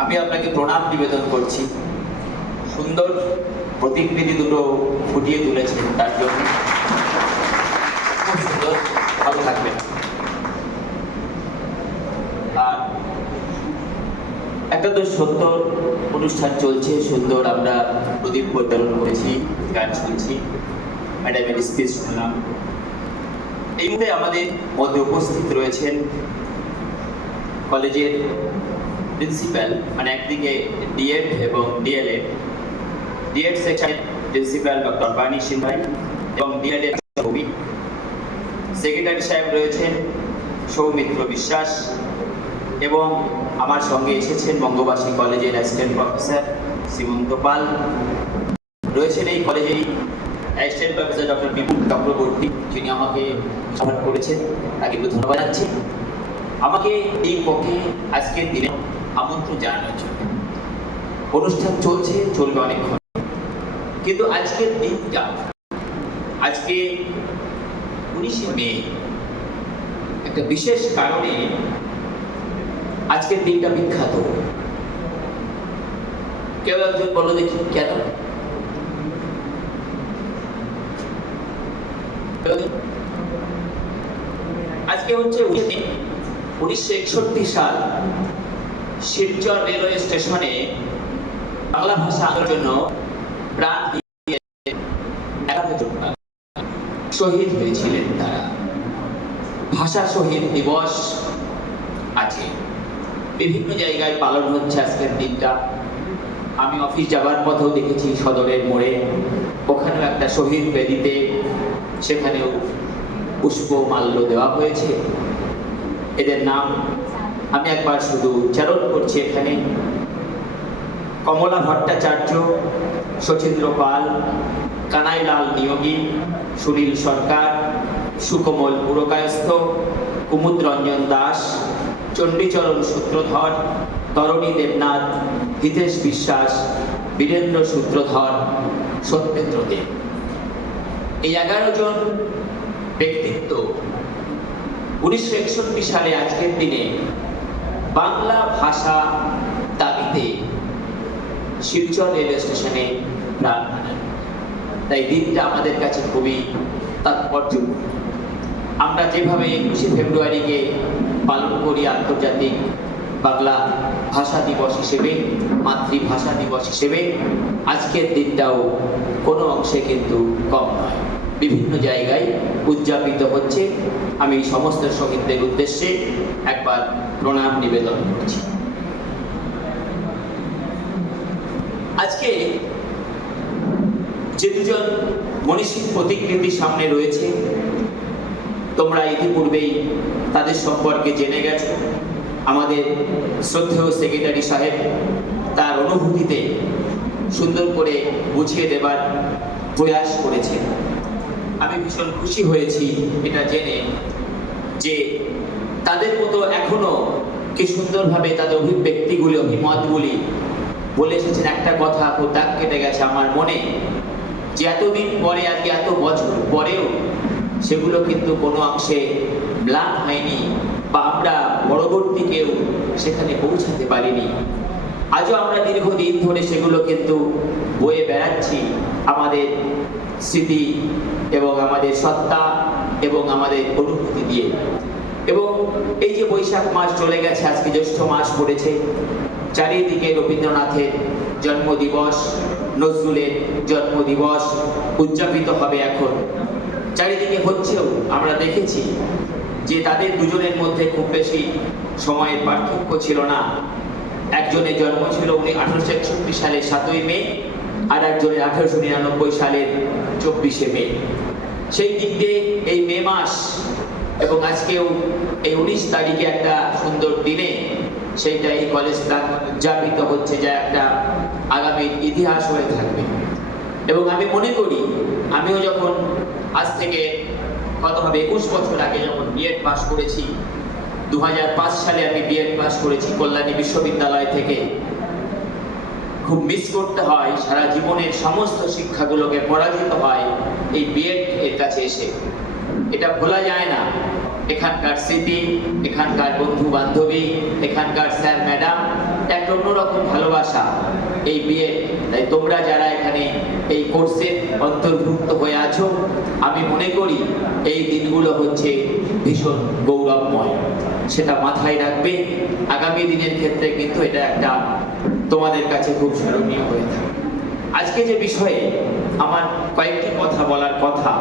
আমি আপনাকে প্রণাম নিবেদন করছি। সুন্দর প্রতিকৃতি দুটো ফুটিয়ে তুলেছেন, তার জন্য খুব সুন্দর, ভালো থাকবেন। আর একটা তো সুন্দর অনুষ্ঠান চলছে, সুন্দর আমরা প্রদীপ প্রজ্বলন করেছি, গান শুনছি, ম্যাডামের স্পিচ শুনলাম। এই মুহূর্তে আমাদের মধ্যে উপস্থিত রয়েছেন কলেজের প্রিন্সিপাল, মানে একদিকে ডিএড এবং ডিএলএড। ডিএড সেকশনের প্রিন্সিপাল ডক্টর বাণী সিং ভাই এবং ডিএলএড কবি। সেক্রেটারি সাহেব রয়েছেন সৌমিত্র বিশ্বাস এবং আমার সঙ্গে এসেছেন বঙ্গবাসী কলেজের অ্যাসিস্ট্যান্ট প্রফেসর শ্রীমন্ত পাল। রয়েছেন এই কলেজেরই অ্যাসিস্ট্যান্ট প্রফেসর ডক্টর বিপুল চক্রবর্তী, যিনি আমাকে সাহায্য করেছেন, তাকে ধন্যবাদ জানাচ্ছি। আমাকে এই পক্ষে আজকের দিনে আমন্ত্রণ জানানোর জন্য। অনুষ্ঠান চলছে, চলবে অনেকক্ষণ, কিন্তু আজকের দিনটা, আজকে 19শে মে, একটা বিশেষ কারণে আজকের দিনটা বিখ্যাত। কেউ একজন বলো দেখি কেন? আজকে হচ্ছে 1961 সাল শিলচর রেলওয়ে স্টেশনে বাংলা ভাষা আন্দোলনের জন্য প্রাণ দিয়ে 11 জন শহীদ হয়েছিলেন। তারা ভাষা শহীদ দিবস আছে, বিভিন্ন জায়গায় পালন হচ্ছে আজকের দিনটা। আমি অফিস যাবার পথেও দেখেছি সদরের মোড়ে, ওখানেও একটা শহীদ বেদিতে, সেখানেও পুষ্প মাল্য দেওয়া হয়েছে। এদের নাম আমি একবার শুধু উচ্চারণ করছি এখানে: কমলা ভট্টাচার্য, শচীন্দ্র পাল, কানাইলাল নিয়োগী, সুনীল সরকার, সুকমল পুরকায়স্থ, কুমুদ রঞ্জন দাস, চণ্ডীচরণ সূত্রধর, তরণী দেবনাথ, হিতেশ বিশ্বাস, বীরেন্দ্র সূত্রধর, সত্যেন্দ্র দেব। এই 11 জন ব্যক্তিত্ব 1961 সালে আজকের দিনে বাংলা ভাষা দাবিতে শিলচর রেলওয়ে স্টেশনে প্রাণ হারান। তাই দিনটা আমাদের কাছে খুবই তাৎপর্যপূর্ণ। আমরা যেভাবে 21শে ফেব্রুয়ারিকে পালন করি আন্তর্জাতিক বাংলা ভাষা দিবস হিসেবে, মাতৃভাষা দিবস হিসেবে, আজকের দিনটাও কোনো অংশে কিন্তু কম নয়, বিভিন্ন জায়গায় উদযাপিত হচ্ছে। আমি সমস্ত শহীদদের উদ্দেশ্যে একবার প্রণাম নিবেদন করছি। আজকে যে দুজন মনীষীর প্রতিকৃতি সামনে রয়েছে, তোমরা ইতিপূর্বেই তাদের সম্পর্কে জেনে গেছো। আমাদের শ্রদ্ধেয় সেক্রেটারি সাহেব তার অনুভূতিতে সুন্দর করে বুঝিয়ে দেবার প্রয়াস করেছেন। আমি ভীষণ খুশি হয়েছি এটা জেনে যে তাদের মতো এখনো কি সুন্দরভাবে তাদের অভিব্যক্তিগুলি, অভিমতগুলি বলে এসেছেন। একটা কথা খুব দাগ কেটে গেছে আমার মনে, যে এতদিন পরে, আজকে এত বছর পরেও সেগুলো কিন্তু কোনো অংশে ম্লান হয়নি, বা আমরা পরবর্তী কেউ সেখানে পৌঁছাতে পারিনি। আজও আমরা দীর্ঘদিন ধরে সেগুলো কিন্তু বয়ে বেড়াচ্ছি আমাদের স্মৃতি এবং আমাদের সত্তা এবং আমাদের অনুভূতি দিয়ে। এবং এই যে বৈশাখ মাস চলে গেছে, আজকে জ্যৈষ্ঠ মাস পড়েছে, চারিদিকে রবীন্দ্রনাথের জন্মদিবস, নজরুলের জন্মদিবস উদযাপিত হবে। এখন চারিদিকে হচ্ছেও, আমরা দেখেছি যে তাদের দুজনের মধ্যে খুব বেশি সময়ের পার্থক্য ছিল না। একজনের জন্ম ছিল 1861 সালের 7ই মে, আর একজনের 1899 সালের 24শে মে। সেই দিক দিয়ে এই মে মাস এবং আজকেও এই 19 তারিখে একটা সুন্দর দিনে সেইটা এই কলেজটা উদযাপিত হচ্ছে, যা একটা আগামীর ইতিহাস হয়ে থাকবে। এবং আমি মনে করি, আমিও যখন আজ থেকে কত হবে 21 বছর আগে যখন বিএড পাস করেছি, 2005 সালে আমি বিএড পাস করেছি কল্যাণী বিশ্ববিদ্যালয় থেকে। খুব মিস করতে হয়, সারা জীবনের সমস্ত শিক্ষাগুলোকে পরাজিত হয় এই বিএড এর কাছে এসে। এটা ভোলা যায় না। এখানকার স্মৃতি, এখানকার বন্ধু বান্ধবী, এখানকার স্যার ম্যাডাম, একটা অন্যরকম ভালোবাসা এই বিয়ে। তাই তোমরা যারা এখানে এই কোর্সে অন্তর্ভুক্ত হয়ে আছো, আমি মনে করি এই দিনগুলো হচ্ছে ভীষণ গৌরবময়, সেটা মাথায় রাখবে। আগামী দিনের ক্ষেত্রে কিন্তু এটা একটা তোমাদের কাছে খুব স্মরণীয় হয়ে থাকে। আজকে যে বিষয়ে আমার কয়েকটি কথা বলার কথা,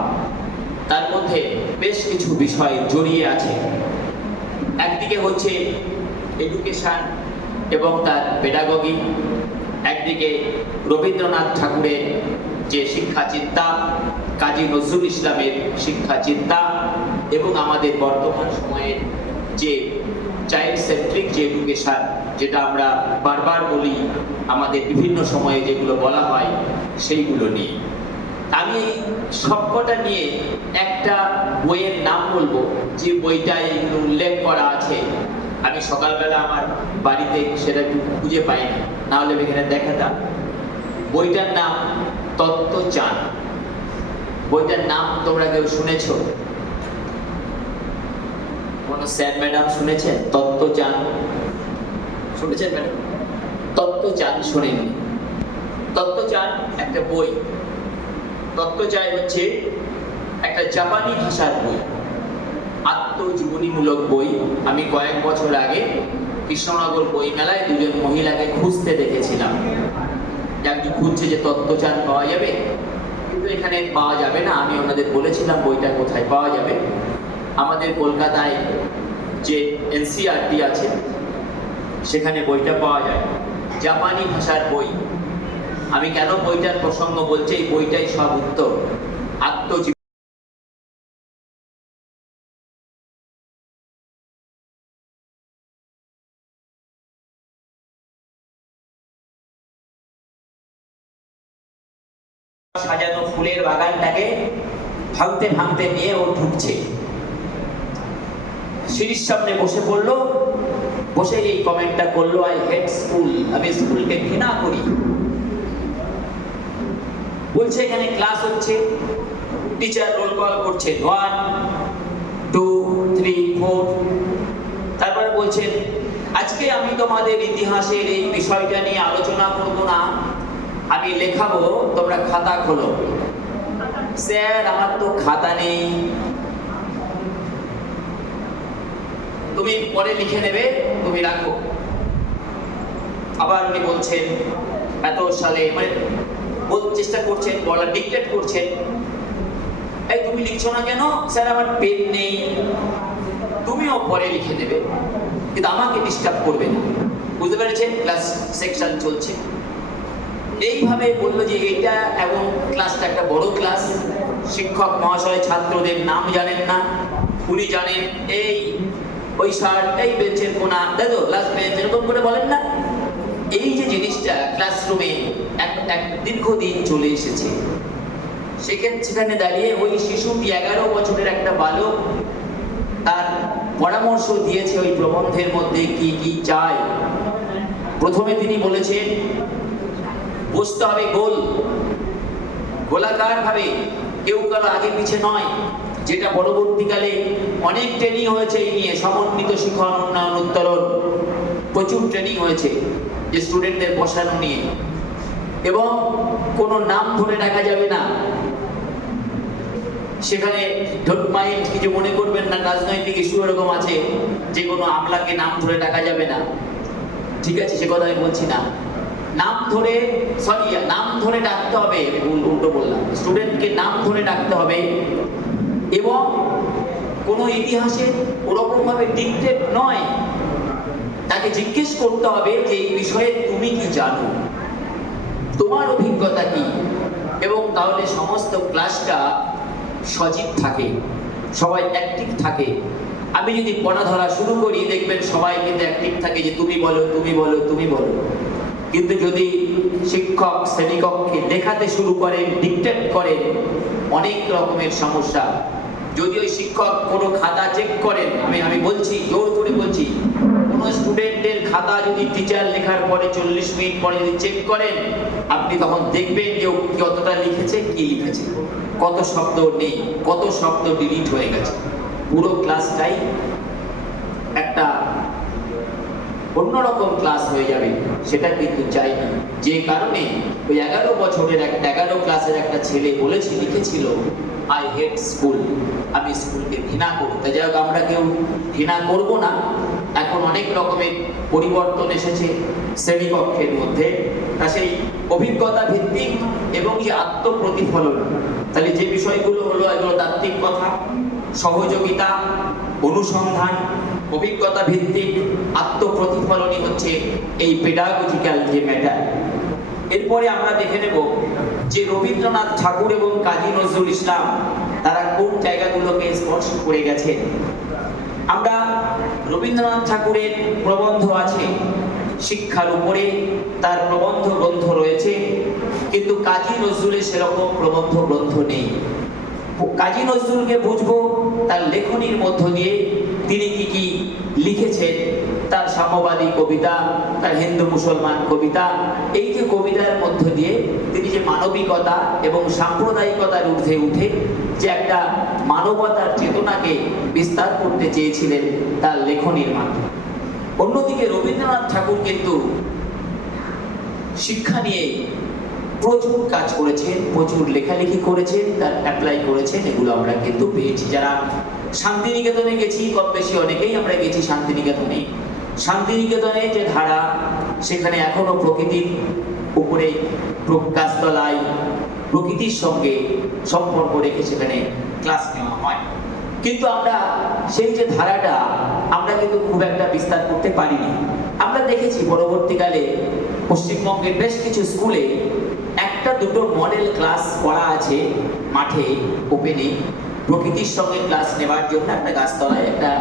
তার মধ্যে বেশ কিছু বিষয় জড়িয়ে আছে। একদিকে হচ্ছে এডুকেশন এবং তার পেডাগগি, একদিকে রবীন্দ্রনাথ ঠাকুরের যে শিক্ষা চিন্তা, কাজী নজরুল ইসলামের শিক্ষা চিন্তা, এবং আমাদের বর্তমান সময়ের যে চাইল্ড সেন্ট্রিক যে এডুকেশন, যেটা আমরা বারবার বলি, আমাদের বিভিন্ন সময়ে যেগুলো বলা হয় সেইগুলো নিয়ে। আমি এই সবকটা নিয়ে একটা বইয়ের নাম বলবো, যে বইটা এগুলো উল্লেখ করা আছে। আমি সকালবেলা আমার বাড়িতে সেটা একটু খুঁজে পাইনি, না হলে এখানে দেখাতাম। বইটার নাম তত্ত্বচান। বইটার নাম তোমরা কেউ শুনেছো? কোন স্যার ম্যাডাম শুনেছেন তত্ত্বচান? শুনেছেন ম্যাডাম? তত্ত্বচান শোনেননি? তত্ত্বচান একটা বই। তত্ত্বচান হচ্ছে একটা জাপানি ভাষার বই, আত্মজীবনীমূলক বই। আমি কয়েক বছর আগে কৃষ্ণনগর বইমেলায় দুজন মহিলাকে খুঁজতে দেখেছিলাম। একজন খুঁজছে যে তত্ত্বচান পাওয়া যাবে, কিন্তু এখানে পাওয়া যাবে না। আমি ওনাদের বলেছিলাম বইটা কোথায় পাওয়া যাবে। আমাদের কলকাতায় যে এনসিইআরটি আছে সেখানে বইটা পাওয়া যায়, জাপানি ভাষার বই। আমি কেন বইটার প্রসঙ্গ বলছি, এই বইটাই সব উত্তর। আত্মজীবনী সাজানো ফুলের বাগানটাকে ভাঙতে ভাঙতে নিয়ে ও ঢুকছে, সিঁড়ির সামনে বসে পড়লো, বসে এই কমেন্টটা করলো, আই হেট স্কুল, আমি স্কুলকে ঘৃণা করি। বলছে এখানে ক্লাস হচ্ছে, টিচার রোল কল করছে 1 2 3 4। তারপরে বলছেন আজকে আমি তোমাদের ইতিহাসের এই বিষয়টা নিয়ে আলোচনা করব না, আমি লেখাবো, তোমরা খাতা খোলো। স্যার আমার তো খাতা নেই। তুমি পরে লিখে নেবে, তুমি রাখো। আবার উনি বলছেন এত সালে, মানে বলতে চেষ্টা করছেন, বলা ডিক্টেট করছেন। এই তুমি লিখছো না কেন? স্যার আমার পেন নেই। তুমিও পরে লিখে নেবে, কিন্তু আমাকে ডিস্টার্ব করবে না। বুঝতে পেরেছেন? ক্লাস সেকশন চলছে। এইভাবে বললো যে এটা, এবং ক্লাসটা একটা বড় ক্লাস। শিক্ষক মহাশয় ছাত্রদের নাম জানেন না, উনি জানেন এই ওই স্যার এই বেঞ্চের কোনা, দেখো লাস্ট বেঞ্চ, এরকম করে বলেন না। এই যে জিনিসটা ক্লাসরুমে এক দীর্ঘদিন চলে এসেছে। সেখানে দাঁড়িয়ে ওই শিশুটি 11 বছরের একটা বালক, তার পরামর্শ দিয়েছে ওই প্রবন্ধের মধ্যে কি কি চায়। প্রথমে তিনি বলেছেন বসতে হবে গোল, গোলাকার ভাবে, কেউ কারো আগে পিছে নয়, যেটা পরবর্তীকালে অনেক ট্রেনিং হয়েছে এই নিয়ে। সমন্বিত শিক্ষণ উন্নয়ন উত্তরণ প্রচুর ট্রেনিং হয়েছে যে স্টুডেন্টদের বসানো নিয়ে। এবং কোনো নাম ধরে রাখা যাবে না সেখানে। ডোন্ট মাইন্ড, কিছু মনে করবেন না, রাজনৈতিক ইস্যু এরকম আছে যে কোনো আমলাকে নাম ধরে ডাকা যাবে না, ঠিক আছে? সে কথা আমি বলছি না। নাম ধরে, সরি, নাম ধরে ডাকতে হবে, উল্টো বললাম, স্টুডেন্টকে নাম ধরে ডাকতে হবে। এবং কোনো ইতিহাসে ওরকম ভাবে ডিক্টেট নয়, তাকে জিজ্ঞেস করতে হবে যে এই বিষয়ে তুমি কি জানো, তোমার অভিজ্ঞতা কি। এবং তাহলে সমস্ত ক্লাসটা সজীব থাকে, সবাই অ্যাক্টিভ থাকে। আমি যদি পড়া ধরা শুরু করি, দেখবেন সবাই কিন্তু অ্যাক্টিভ থাকে, যে তুমি বলো, তুমি বলো, তুমি বলো। কিন্তু যদি শিক্ষক শ্রেণীকক্ষে দেখাতে শুরু করেন, ডিক্টেট করেন, অনেক রকমের সমস্যা। যদি ওই শিক্ষক কোনো খাতা চেক করেন, আমি বলছি, জোর করে বলছি, কোনো স্টুডেন্টের খাতা যদি টিচার লেখার পরে 40 মিনিট পরে যদি চেক করেন, আপনি তখন দেখবেন যে কতটা লিখেছে, কি লিখেছে, কত শব্দ নেই, কত শব্দ ডিলিট হয়ে গেছে। পুরো ক্লাসটাই একটা অন্যরকম ক্লাস হয়ে যাবে, সেটা কিন্তু চাইনি। যে কারণে ওই 11 ক্লাসের একটা ছেলে বলেছে, লিখেছিল, আই হেট স্কুল, আমি স্কুলকে ঘৃণা করি। তা যাই হোক, আমরা কেউ ঘৃণা করব না। এখন অনেক রকমের পরিবর্তন এসেছে শ্রেণীকক্ষের মধ্যে, তা সেই অভিজ্ঞতা ভিত্তিক এবং যে আত্মপ্রতিফলন, তাহলে যে বিষয়গুলো হলো এগুলো তাত্ত্বিক কথা, সহযোগিতা, অনুসন্ধান, অভিজ্ঞতা ভিত্তিক, আত্মপ্রতিফলনই হচ্ছে এই পেডাগজিক্যাল যে ম্যাটার। এরপরে আমরা দেখে নেব যে রবীন্দ্রনাথ ঠাকুর এবং কাজী নজরুল ইসলাম তারা কোন জায়গাগুলোকে স্পর্শ করে গেছেন। আমরা রবীন্দ্রনাথ ঠাকুরের প্রবন্ধ আছে, শিক্ষার উপরে তার প্রবন্ধ গ্রন্থ রয়েছে, কিন্তু কাজী নজরুলের সেরকম প্রবন্ধ গ্রন্থ নেই। কাজী নজরুলকে বুঝবো তার লেখনীর মধ্য দিয়ে, তিনি কি কি লিখেছেন, তার সাম্যবাদী কবিতা, তার হিন্দু মুসলমান কবিতা, এই যে কবিতার মধ্য দিয়ে তিনি যে মানবিকতা এবং সাম্প্রদায়িকতার ঊর্ধ্বে উঠে যে একটা মানবতার চেতনাকে বিস্তার করতে চেয়েছিলেন তার লেখনীর মাধ্যমে। অন্যদিকে রবীন্দ্রনাথ ঠাকুর কিন্তু শিক্ষা নিয়ে প্রচুর কাজ করেছেন, প্রচুর লেখালেখি করেছেন, তার অ্যাপ্লাই করেছেন, এগুলো আমরা কিন্তু পেয়েছি। যারা শান্তিনিকেতনে গেছি, কম বেশি অনেকেই আমরা গেছি শান্তিনিকেতনে। শান্তিনিকেতনে যে ধারা, সেখানে এখনো প্রকৃতির উপরে, গাছতলায় প্রকৃতির সঙ্গে সম্পর্ক রেখে সেখানে ক্লাস নেওয়া হয়। কিন্তু আমরা সেই যে ধারাটা আমরা কিন্তু খুব একটা বিস্তার করতে পারিনি। আমরা দেখেছি পরবর্তীকালে পশ্চিমবঙ্গের বেশ কিছু স্কুলে একটা দুটো মডেল ক্লাস করা আছে মাঠে, ওপেনে, প্রকৃতির সঙ্গে ক্লাস নেবার জন্য একটা গাছতলায় একটা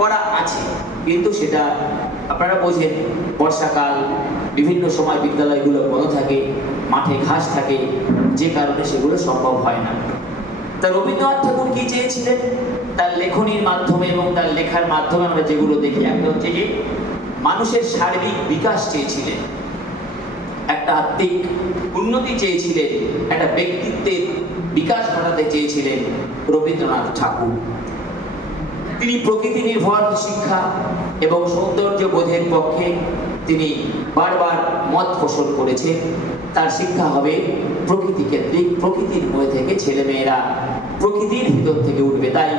করা আছে। কিন্তু সেটা আপনারা বোঝেন, বর্ষাকাল, বিভিন্ন সময় বিদ্যালয়গুলো বন্ধ থাকে, মাঠে ঘাস থাকে, যে কারণে সেগুলো সম্ভব হয় না। তা রবীন্দ্রনাথ ঠাকুর কি চেয়েছিলেন তার লেখনীর মাধ্যমে এবং তার লেখার মাধ্যমে আমরা যেগুলো দেখি, একটা হচ্ছে যে মানুষের সার্বিক বিকাশ চেয়েছিলেন, একটা আত্মিক উন্নতি চেয়েছিলেন, একটা ব্যক্তিত্বের বিকাশ ঘটাতে চেয়েছিলেন রবীন্দ্রনাথ ঠাকুর। তিনি প্রকৃতি নির্ভর শিক্ষা এবং সৌন্দর্য বোধের পক্ষে তিনি বারবার মত পোষণ করেছেন। তার শিক্ষা হবে প্রকৃতি কেন্দ্রিক, প্রকৃতির মধ্যে থেকে ছেলেমেয়েরা প্রকৃতির ভিতর থেকে উঠবে। তাই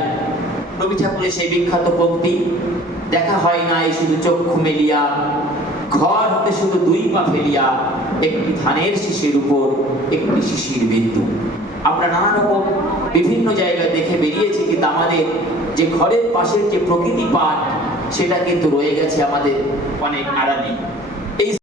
রবি ঠাকুরের সেই বিখ্যাত পংক্তি, দেখা হয় নাই শুধু চক্ষু মেলিয়া, ঘর হতে শুধু 2 পা ফেলিয়া, একটি ধানের শীষের উপর একটি শিশির বিন্দু। আমরা নানা রকম বিভিন্ন জায়গায় দেখে বেরিয়েছি, কিন্তু আমাদের যে ঘরের পাশের যে প্রকৃতি পাঠ, সেটা কিন্তু রয়ে গেছে আমাদের অনেক আড়ালে। এই